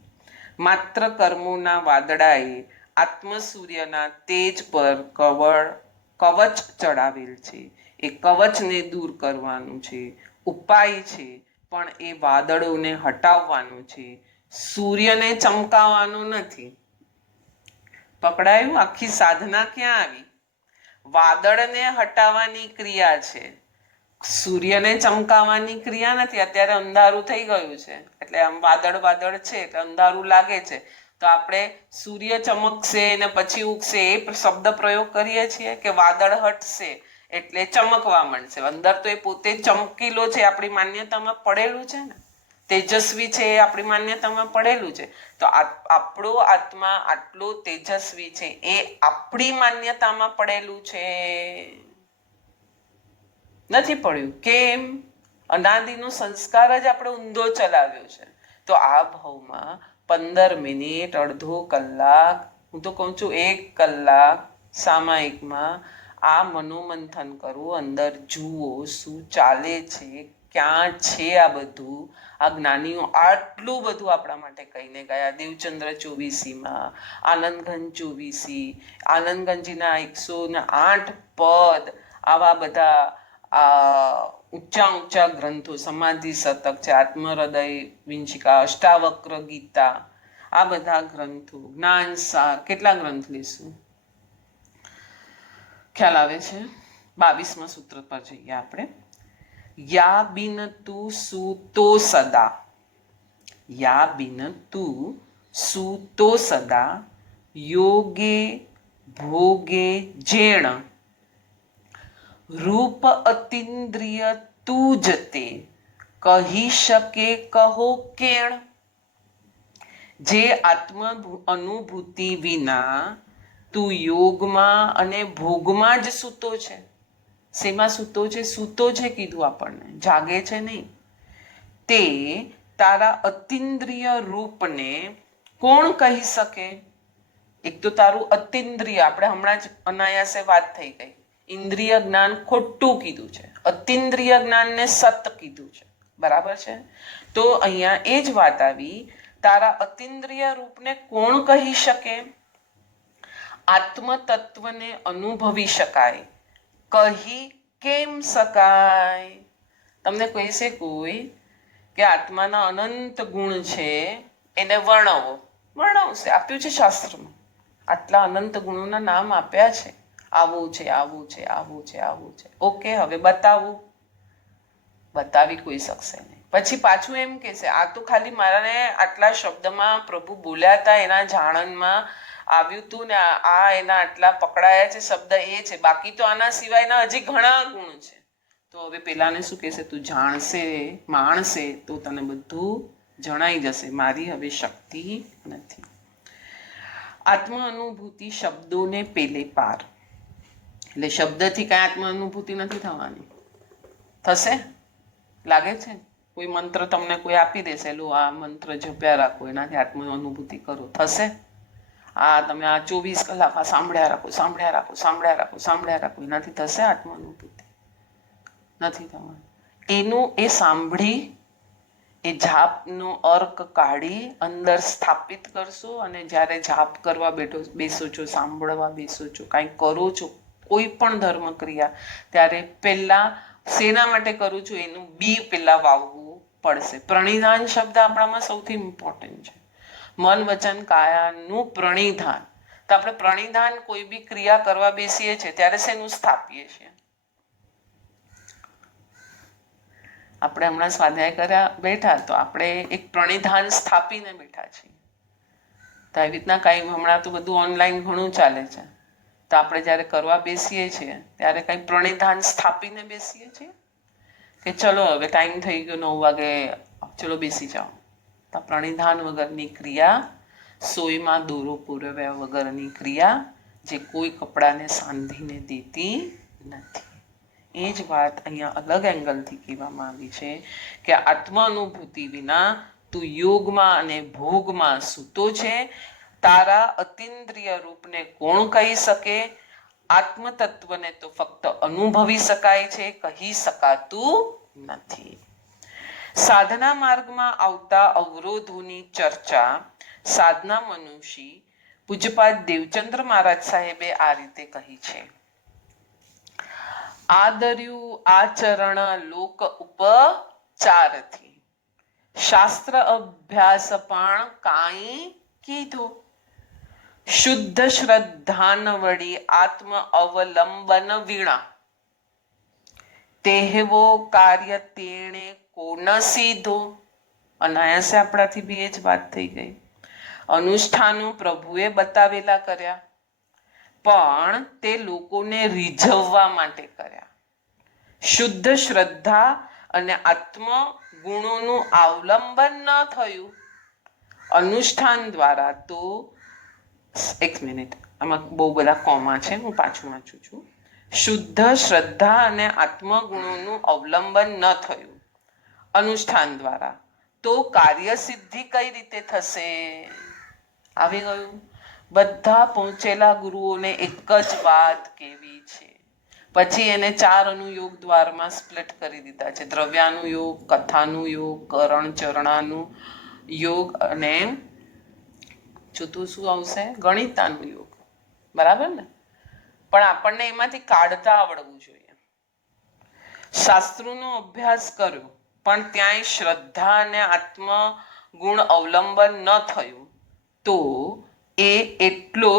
માત્ર કર્મોના વાદળાએ આત્મસૂર્યના તેજ પર કવચ ચડાવેલ છે. એ કવચને દૂર કરવાનું છે, ઉપાય છે, પણ એ વાદળોને હટાવવાનું છે, સૂર્યને ચમકાવવાનું નથી. પકડાયું? આખી સાધના ક્યાં આવી? વાદળને હટાવવાની ક્રિયા છે, સૂર્યને ચમકાવવાની ક્રિયા નથી. અત્યારે અંધારું થઈ ગયું છે એટલે આમ વાદળ વાદળ છે એટલે અંધારું લાગે છે, તો આપણે સૂર્ય ચમકશે ને પછી ઉગશે એ શબ્દ પ્રયોગ કરીએ છીએ કે વાદળ હટશે એટલે ચમકવા માંડશે. અંદર તો એ પોતે ચમકીલો છે, આપણી માન્યતામાં પડેલું છે ને, તેજસ્વી છે એ આપણી માન્યતામાં પડેલું છે. તો આપણો આત્મા આટલો તેજસ્વી છે એ આપણી માન્યતામાં પડેલું છે? નથી પડ્યું. કેમ? અનાદિનો સંસ્કાર જ આપણે ઊંધો ચલાવ્યો છે. તો આ ભાવમાં 15 મિનિટ, અડધો કલાક, હું તો કહું છું 1 કલાક સામાયિકમાં આ મનોમંથન કરવું, અંદર જુઓ શું ચાલે છે, ક્યાં છે આ બધું. આ જ્ઞાનીઓ આટલું બધું આપણા માટે કહીને ગયા. દેવચંદ્ર ચોવીસીમાં, આનંદગંજ ચોવીસી, આનંદગંજીના 108 પદ, આવા બધા ઊંચા ઊંચા ગ્રંથો, સમાધિ શતક છે, આત્મહૃદય વિંચિકા, અષ્ટાવક્ર ગીતા, આ બધા ગ્રંથો, જ્ઞાનસાર, કેટલા ગ્રંથ લઈશું? ખ્યાલ આવે છે? 22મા સૂત્ર પર જઈએ આપણે. યા બિન તું સૂતો સદા, યા બિન તું સૂતો સદા, યોગે ભોગે જેણ, રૂપ અતિન્દ્રિય તું જ તે, કહી શકે કહો કેણ. જે આત્મ અનુભૂતિ વિના તું યોગમાં અને ભોગમાં જ સૂતો છે. શેમાં સૂતો છે? સૂતો છે કીધું આપણને, જાગે છે નહીં. તે તારા અતિન્દ્રિય રૂપને કોણ કહી શકે? એક તો તારું અતિન્દ્રિય, આપણે હમણાં જ અનાયાસે વાત થઈ ગઈ, ઇન્દ્રિય જ્ઞાન ખોટું કીધું છે, અતિન્દ્રિય જ્ઞાનને સત કીધું છે, બરાબર છે? તો અહીંયા એ જ વાત આવી, તારા અતિન્દ્રિય રૂપને કોણ કહી શકે? આત્મ તત્વને અનુભવી શકાય, કહી કેમ શકાય? તમને કહેશે કોઈ કે આત્માના અનંત ગુણ છે એને વર્ણવો. વર્ણવશે, આપ્યું છે શાસ્ત્રમાં. આટલા અનંત ગુણોના નામ આપ્યા છે. આવું છે, આવું છે, આવું છે, આવું છે. ઓકે, હવે બતાવું. બતાવી કોઈ શકશે નહીં. પછી પાછું એમ કે છે આ તો ખાલી મારાને આટલા શબ્દમાં પ્રભુ બોલ્યા હતા એના જાણનમાં આવ્યું હતું ને આ એના આટલા પકડાયા છે શબ્દ એ છે, બાકી તો આના સિવાયના હજી ઘણા ગુણ છે. તો હવે પેલાને શું કહેશે, તું જાણશે માણશે તો તને બધું જણાઈ જશે. મારી હવે શક્તિ નથી. આત્મ અનુભૂતિ શબ્દોને પેલે પાર. એટલે શબ્દથી કાંઈ આત્મ અનુભૂતિ નથી થવાની. થશે? લાગે છે? કોઈ મંત્ર તમને કોઈ આપી દેશે, લો આ મંત્ર જપ્યા રાખો, એનાથી આત્મ અનુભૂતિ કરો. થશે? આ તમે આ 24 કલાક આ સાંભળ્યા રાખો, સાંભળ્યા રાખો, સાંભળ્યા રાખો, સાંભળ્યા રાખો, એનાથી થશે આત્મ અનુભૂતિ? નથી થવાનું. એનું એ સાંભળી એ જાપનો અર્ક કાઢી અંદર સ્થાપિત કરશો અને જ્યારે જાપ કરવા બેસો છો, સાંભળવા બેસો છો, કાંઈ કરો છો, કોઈ પણ ધર્મ ક્રિયા, ત્યારે પહેલા શેના માટે કરું છું એનું બી પહેલા વાવવું પડશે. પ્રણિધાન શબ્દ આપણામાં સૌથી ઇમ્પોર્ટન્ટ છે. મન વચન કાયાનું પ્રણિધાન. તો આપણે પ્રણિધાન કોઈ બી ક્રિયા કરવા બેસીએ છીએ ત્યારે શેનું સ્થાપીએ છીએ? આપણે હમણાં સ્વાધ્યાય કર્યા બેઠા તો આપણે એક પ્રણિધાન સ્થાપીને બેઠા છીએ. તો આવી રીતના કાંઈ હમણાં તો બધું ઓનલાઈન ઘણું ચાલે છે. તો આપણે જ્યારે કરવા બેસીએ છીએ ત્યારે કંઈ પ્રણિધાન સ્થાપીને બેસીએ છીએ કે ચલો હવે ટાઈમ થઈ ગયો 9 વાગે, ચલો બેસી જાઓ. તો પ્રણિધાન વગરની ક્રિયા, સોયમાં દોરો પૂરવ્યા વગરની ક્રિયા, જે કોઈ કપડાને સાંધીને દેતી નથી. એ જ વાત અહીંયા અલગ એંગલથી કહેવામાં આવી છે કે આત્મ અનુભૂતિ વિના તું યોગમાં અને ભોગમાં સૂતો છે. તારા અતિન્દ્રિય રૂપને કોણ કહી શકે? આત્મતત્વને તો ફક્ત અનુભવી શકાય છે, કહી શકાતું નથી. સાધના માર્ગમાં આવતા અવરોધોની ચર્ચા સાધના મનુષી પૂજ્યપાદ દેવચંદ્ર મહારાજ સાહેબે આ રીતે કહી છે. આદર્યું આચરણ લોક ઉપચારથી શાસ્ત્ર અભ્યાસ પણ કાંઈ કીધો. શુદ્ધ શ્રદ્ધાન વળી આત્મ અવલંબન વીણા તેહવો કાર્ય તેણે કોણ સીધો. અનાયાસે આપણાથી બી એ જ વાત થઈ ગઈ. અનુષ્ઠાનો પ્રભુએ બતાવેલા કર્યા પણ તે લોકોને રીઝવવા માટે કર્યા. શુદ્ધ શ્રદ્ધા અને આત્મ ગુણોનું અવલંબન ન થયું અનુષ્ઠાન દ્વારા. તો એક મિનિટ, આમાં બહુ બધા કોમા છે, હું પાછું વાંચું છું. શુદ્ધ શ્રદ્ધા અને આત્મગુણોનું અવલંબન ન થયું અનુષ્ઠાન દ્વારા તો કાર્ય સિદ્ધિ કઈ રીતે થશે? આવી ગયું. બધા પહોંચેલા ગુરુઓને એક જ વાત કેવી છે. પછી એને 4 અનુયોગ દ્વારમાં સ્પ્લિટ કરી દીધા છે. દ્રવ્યાનું યોગ, કથાનું યોગ, કરણ ચરણાનું યોગ અને ચોથું શું આવશે? ગણિતાનું યોગ. બરાબર ને? પણ આપણને એમાંથી કાઢતા આવડવું જોઈએ. શાસ્ત્રોનો અભ્યાસ કર્યો પણ ત્યાંય શ્રદ્ધા અને આત્મ ગુણ અવલંબન ન થયું તો એ એટલો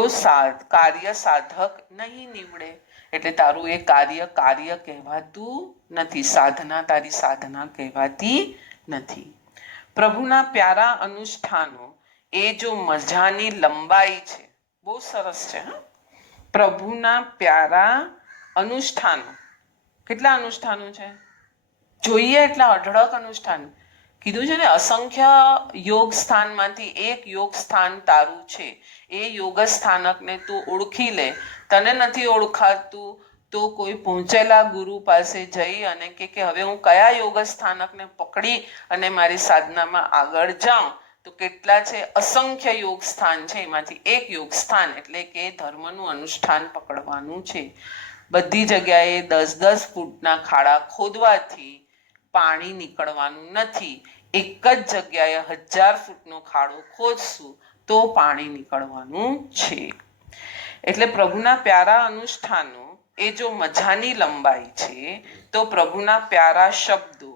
કાર્ય સાધક નહીં નીવડે. એટલે તારું એ કાર્ય કાર્ય કહેવાતું નથી, સાધના તારી સાધના કહેવાતી નથી. પ્રભુના પ્યારા અનુષ્ઠાનો એ જો મજાની લંબાઈ છે, બહુ સરસ છે. પ્રભુના પ્યારા અનુષ્ઠાનો, કેટલા અનુષ્ઠાનો છે જોઈએ એટલા અઢળક અનુષ્ઠાન કીધું છે ને. અસંખ્ય યોગ સ્થાનમાંથી એક યોગ સ્થાન તારું છે. એ યોગ સ્થાનકને તું ઓળખી લે. તને નથી ઓળખાતું તો કોઈ પહોંચેલા ગુરુ પાસે જઈ અને કે હવે હું કયા યોગ સ્થાનકને પકડી અને મારી સાધનામાં આગળ જાઉં. તો કેટલા છે? અસંખ્ય યોગ સ્થાન છે. એમાંથી એક યોગ સ્થાન એટલે કે ધર્મનું અનુષ્ઠાન પકડવાનું છે. બધી જગ્યાએ 10-10 ફૂટના ખાડા ખોદવાથી પાણી નીકળવાનું નથી. એક જ જગ્યાએ 1000 ફૂટનો ખાડો ખોદશું તો પાણી નીકળવાનું છે. એટલે પ્રભુના પ્યારા અનુષ્ઠાનો એ જો મજાની લંબાઈ છે તો પ્રભુના પ્યારા શબ્દો,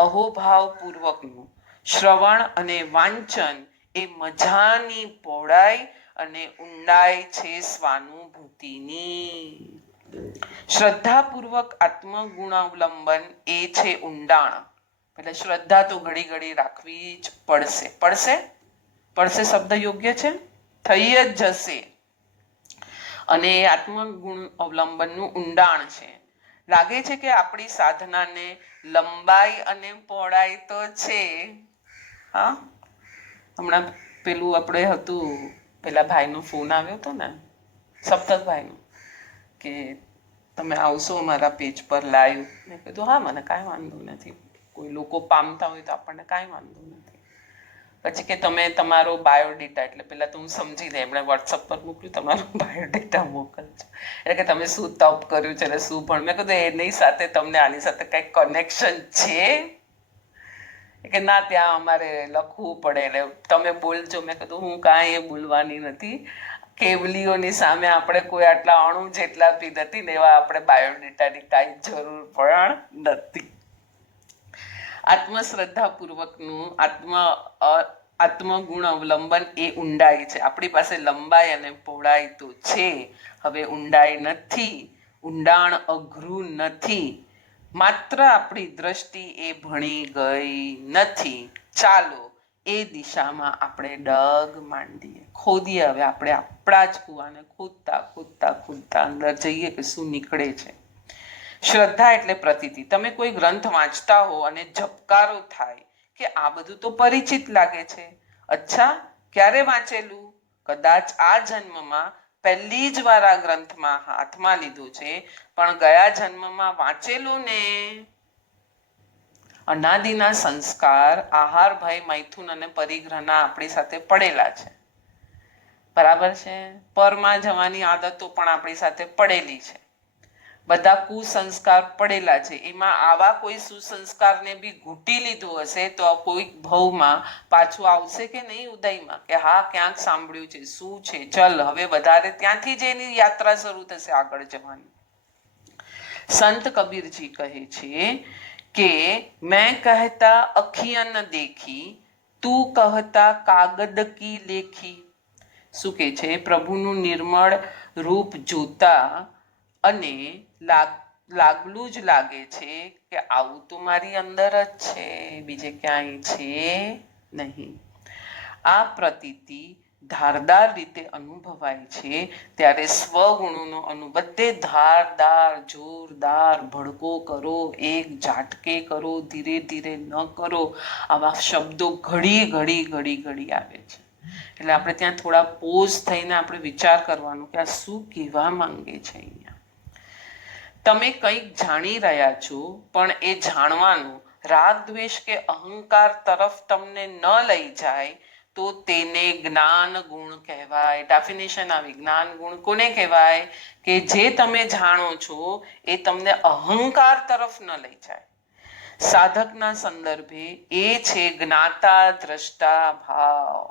અહોભાવપૂર્વકનું શ્રવણ અને વાંચન એ મજાની પહોળાઈ અને ઊંડાઈ છે સ્વાનુભૂતિની. શ્રદ્ધાપૂર્વક આત્મગુણાવલંબન એ છે ઊંડાણ. એટલે શ્રદ્ધા તો ઘડી ઘડી રાખવી જ પડશે શબ્દ યોગ્ય છે, થઈ જ જશે. અને આત્મગુણ અવલંબનનું ઊંડાણ છે. લાગે છે કે આપણી સાધનાને લંબાઈ અને પહોળાઈ તો છે. હા, હમણાં પેલું આપણે હતું, પેલા ભાઈનો ફોન આવ્યો હતો ને, સપ્તકભાઈનો, કે તમે આવશો મારા પેજ પર લાઈવ. મેં કીધું હા, મને કાંઈ વાંધો નથી, કોઈ લોકો પામતા હોય તો આપણને કાંઈ વાંધો નથી. પછી કે તમે તમારો બાયોડેટા, એટલે પહેલાં તો હું સમજી દે, એમણે વોટ્સઅપ પર મોકલ્યું તમારો બાયોડેટા મોકલજો, એટલે કે તમે શું તપ કર્યું છે અને શું ભણ. મેં કીધું એની સાથે તમને આની સાથે કંઈક કનેક્શન છે? કે ના, ત્યાં અમારે લખવું પડે એટલે તમે બોલજો. મેં કીધું હું કાંઈ એ બોલવાની નથી, કેવલીઓની સામે આપણે કોઈ આટલા અણુ જેટલા બી નથી ને એવા આપણે બાયોડેટાની કાંઈ જરૂર પણ નથી. આત્મશ્રદ્ધાપૂર્વકનું આત્મગુણ અવલંબન એ ઊંડાઈ છે. આપણી પાસે લંબાઈ અને પહોળાઈ તો છે, હવે ઊંડાઈ નથી, ઊંડાણ અઘરું નથી, માત્ર આપણી દ્રષ્ટિ એ ભણી ગઈ નથી. ચાલો એ દિશામાં આપણે ડગ માંડીએ, ખોદીએ. હવે આપણે આપણા જ કૂવાને ખોદતા ખોદતા ખોદતા અંદર જઈએ કે શું નીકળે છે. શ્રદ્ધા એટલે પ્રતીતિ. તમે કોઈ ગ્રંથ વાંચતા હો અને ઝબકારો થાય કે આ બધું તો પરિચિત લાગે છે. અચ્છા, ક્યારે વાંચેલું? કદાચ આ જન્મમાં પહેલી જ વાર આ ગ્રંથમાં હાથમાં લીધું છે, પણ ગયા જન્મમાં વાંચેલું ને. અનાદિના સંસ્કાર આહાર, ભય, મૈથુન અને પરિગ્રહના આપણી સાથે પડેલા છે. બરાબર છે. પરમાં જવાની આદતો પણ આપણી સાથે પડેલી છે. બધા કુસંસ્કાર પડેલા છે. એમાં આવા કોઈ સુસંસ્કારને બી ઘૂંટી લીધું હશે તો કોઈક ભવમાં પાછું આવશે કે નહીં ઉદયમાં, કે હા ક્યાંક સાંભળ્યું છે, શું છે, ચલ હવે વધારે ત્યાંથી જ એની યાત્રા શરૂ થશે આગળ જવાની. સંત કબીરજી કહે છે કે મેં કહેતા અખિયન દેખી, તું કહતા કાગદ કી લેખી. શું કે છે? પ્રભુનું નિર્મળ રૂપ જોતા અને લાગલું જ લાગે છે કે આવું તો મારી અંદર જ છે, બીજે ક્યાંય છે નહીં. આ પ્રતીતિ ધારદાર રીતે અનુભવાય છે ત્યારે સ્વગુણોનો બધે ધારદાર, જોરદાર, ભડકો કરો, એક ઝાટકે કરો, ધીરે ધીરે ન કરો, આવા શબ્દો ઘડી ઘડી ઘડી ઘડી આવે છે. એટલે આપણે ત્યાં થોડા પોઝ થઈને આપણે વિચાર કરવાનો કે આ શું કહેવા માંગે છે અહીંયા. તમે કંઈક જાણી રહ્યા છો, પણ એ જાણવાનું રાગ, દ્વેષ કે અહંકાર તરફ તમને ન લઈ જાય તો તેને જ્ઞાન ગુણ કહેવાય. ડેફિનેશન આવી. જ્ઞાન ગુણ કોને કહેવાય? કે જે તમે જાણો છો એ તમને અહંકાર તરફ ન લઈ જાય. સાધકના સંદર્ભે એ છે જ્ઞાતા દ્રષ્ટા ભાવ.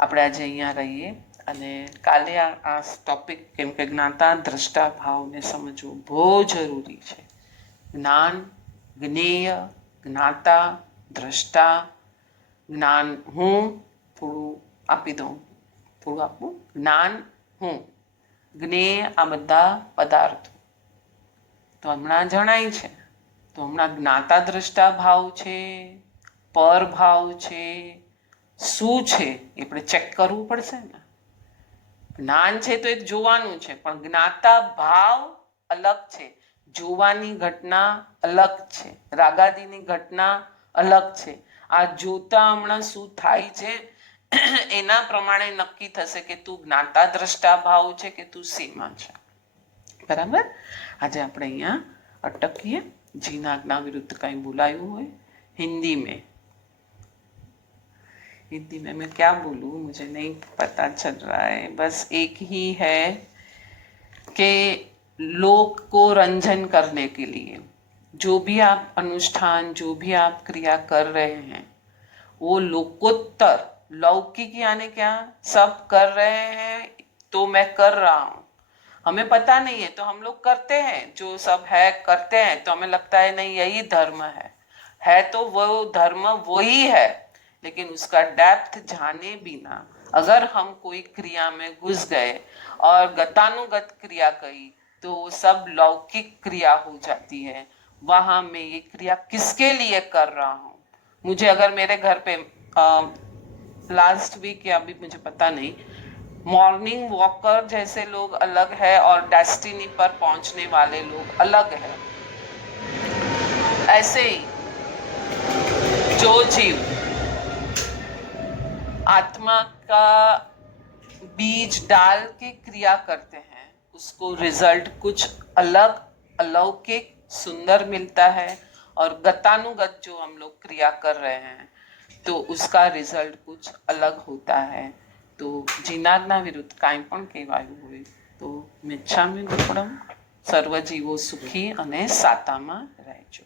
આપણે આજે અહીંયા રહીએ અને કાલે આ ટોપિક, કેમ કે જ્ઞાતા દ્રષ્ટા ભાવને સમજવું બહુ જરૂરી છે. જ્ઞાન, જ્ઞેય, જ્ઞાતા, દ્રષ્ટા. જ્ઞાન હું, થોડું આપી દઉં, થોડું આપું. જ્ઞાન હું, જ્ઞેય આ બધા પદાર્થો તો હમણાં જણાય છે. તો હમણાં જ્ઞાતા દ્રષ્ટા ભાવ છે, પર ભાવ છે, શું છે એ આપણે ચેક કરવું પડશે ને. જ્ઞાન છે તો એ જોવાનું છે, પણ જ્ઞાતા ભાવ અલગ છે, જોવાની ઘટના અલગ છે, રાગાદીની ઘટના અલગ છે. આ જોતા હમણાં શું થાય છે એના પ્રમાણે નક્કી થશે કે તું જ્ઞાતા દ્રષ્ટા ભાવ છે કે તું શેમાં છે. બરાબર. આજે આપણે અહીંયા અટકીએ. જીના આજ્ઞા વિરુદ્ધ કંઈ બોલાયું હોય हिंदी में मैं क्या बोलूँ, मुझे नहीं पता चल रहा है. बस एक ही है कि लोक को रंजन करने के लिए जो भी आप अनुष्ठान, जो भी आप क्रिया कर रहे हैं, वो लोकोत्तर, लौकिक यानी क्या, सब कर रहे हैं तो मैं कर रहा हूँ, हमें पता नहीं है तो हम लोग करते हैं, जो सब है करते हैं तो हमें लगता है नहीं यही धर्म है. है तो वो धर्म वही है, लेकिन उसका डेप्थ जाने बिना अगर हम कोई क्रिया में घुस गए और गतानुगत क्रिया करी तो वो सब लौकिक क्रिया हो जाती है। वहां मैं ये क्रिया किसके लिए कर रहा हूँ? मुझे अगर मेरे घर पे लास्ट वीक या अभी मुझे पता नहीं, मॉर्निंग वॉकर जैसे लोग अलग है और डेस्टिनी पर पहुंचने वाले लोग अलग है, ऐसे ही जो जीव आत्मा का बीज डाल के क्रिया करते हैं उसको रिजल्ट कुछ अलग अलौकिक सुंदर मिलता है, और गतानुगत जो हम लोग क्रिया कर रहे हैं तो उसका रिजल्ट कुछ अलग होता है। तो જીનાદના વિરુદ્ધ કાંઈ પણ કહેવાયું હોય તો મિચ્છામિ દુક્કડમ, સર્વ જીવો સુખી અને સાતામાં રહેજો.